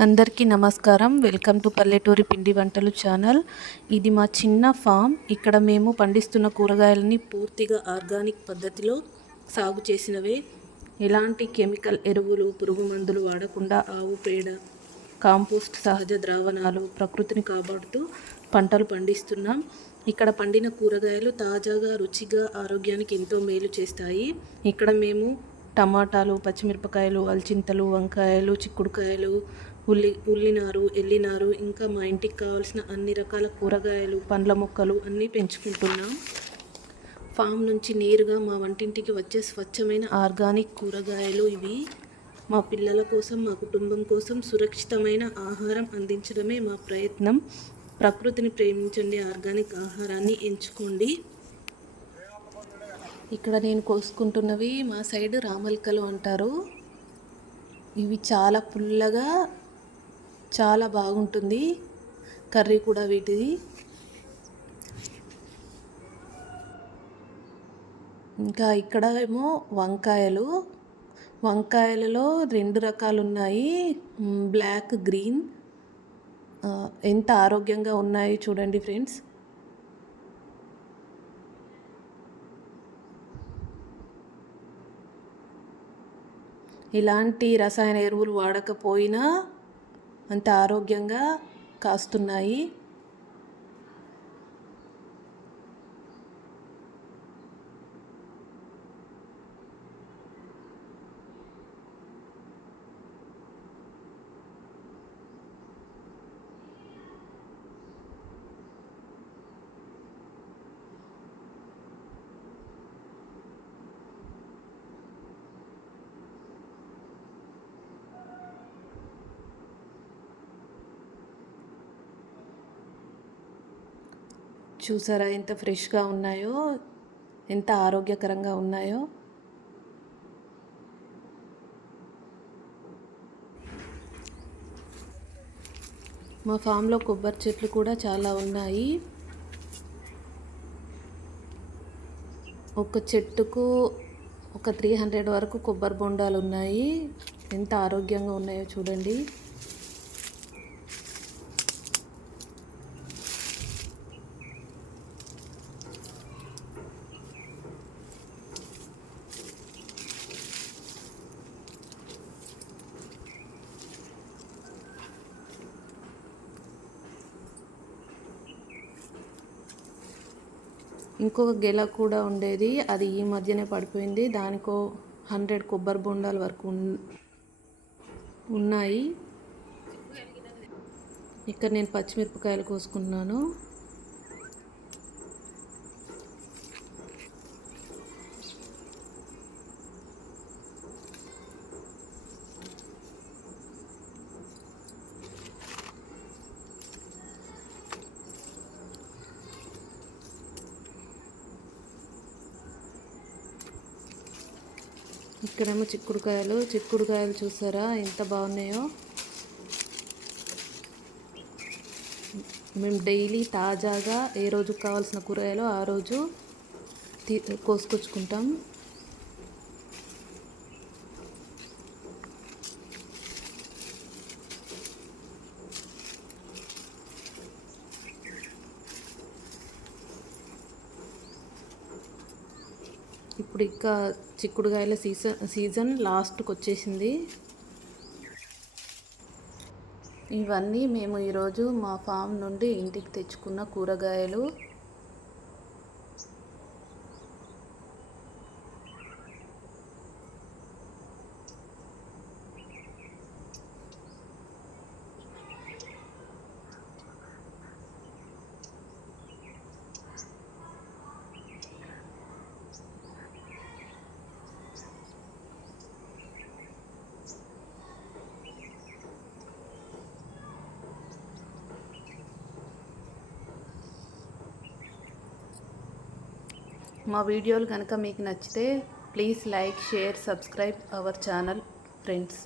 అందరికీ నమస్కారం. Welcome to పల్లెటూరి పిండి వంటలు ఛానల్. ఇది మా చిన్న ఫామ్. ఇక్కడ మేము పండిస్తున్న కూరగాయలని పూర్తిగా ఆర్గానిక్ పద్ధతిలో సాగు చేసినవే. ఎలాంటి కెమికల్ ఎరువులు, పురుగు మందులు వాడకుండా ఆవు పేడ, కాంపోస్ట్, సహజ ద్రావణాలు, ప్రకృతిని కాపాడుతూ పంటలు పండిస్తున్నాం. ఇక్కడ పండిన కూరగాయలు తాజాగా, రుచిగా, ఆరోగ్యానికి ఎంతో మేలు చేస్తాయి. ఇక్కడ మేము టమాటాలు, పచ్చిమిరపకాయలు, అల్చింతలు, వంకాయలు, చిక్కుడుకాయలు, ఉల్లినారు, ఎల్లినారు, ఇంకా మా ఇంటికి కావాల్సిన అన్ని రకాల కూరగాయలు, పండ్ల మొక్కలు అన్నీ పెంచుకుంటున్నాం. ఫామ్ నుంచి నేరుగా మా వంటింటికి వచ్చే స్వచ్ఛమైన ఆర్గానిక్ కూరగాయలు ఇవి. మా పిల్లల కోసం, మా కుటుంబం కోసం సురక్షితమైన ఆహారం అందించడమే మా ప్రయత్నం. ప్రకృతిని ప్రేమించండి, ఆర్గానిక్ ఆహారాన్ని ఎంచుకోండి. ఇక్కడ నేను కోసుకుంటున్నవి మా సైడ్ రామల్కలు అంటారు. ఇవి చాలా పుల్లగా, చాలా బాగుంటుంది కర్రీ కూడా వీటిది. ఇంకా ఇక్కడ ఏమో వంకాయలలో 2 రకాలు ఉన్నాయి, బ్లాక్, గ్రీన్. ఎంత ఆరోగ్యంగా ఉన్నాయి చూడండి ఫ్రెండ్స్. ఇలాంటి రసాయన ఎరువులు వాడకపోయినా అంత ఆరోగ్యంగా కాస్తున్నాయి. చూసారా ఎంత ఫ్రెష్గా ఉన్నాయో, ఎంత ఆరోగ్యకరంగా ఉన్నాయో. మా ఫామ్లో కొబ్బరి చెట్లు కూడా చాలా ఉన్నాయి. ఒక చెట్టుకు ఒక 300 వరకు కొబ్బరి బొండాలు ఉన్నాయి. ఎంత ఆరోగ్యంగా ఉన్నాయో చూడండి. ఇంకొక గెల కూడా ఉండేది, అది ఈ మధ్యనే పడిపోయింది. దానికో 100 కొబ్బరి బొండాల వరకు ఉన్నాయి. ఇక్కడ నేను పచ్చిమిరపకాయలు కోసుకుంటున్నాను. ఇక్కడేమో చిక్కుడుకాయలు చూసారా ఎంత బాగున్నాయో. మేము డైలీ తాజాగా ఏ రోజు కావాల్సిన కూరగాయలు ఆ రోజు కోసుకొచ్చుకుంటాం. ఇప్పుడు ఇంకా చిక్కుడుకాయల సీజన్ లాస్ట్కి వచ్చేసింది. ఇవన్నీ మేము ఈరోజు మా ఫామ్ నుండి ఇంటికి తెచ్చుకున్న కూరగాయలు. మా వీడియోలు కనుక మీకు నచ్చితే please like, share, subscribe our channel friends.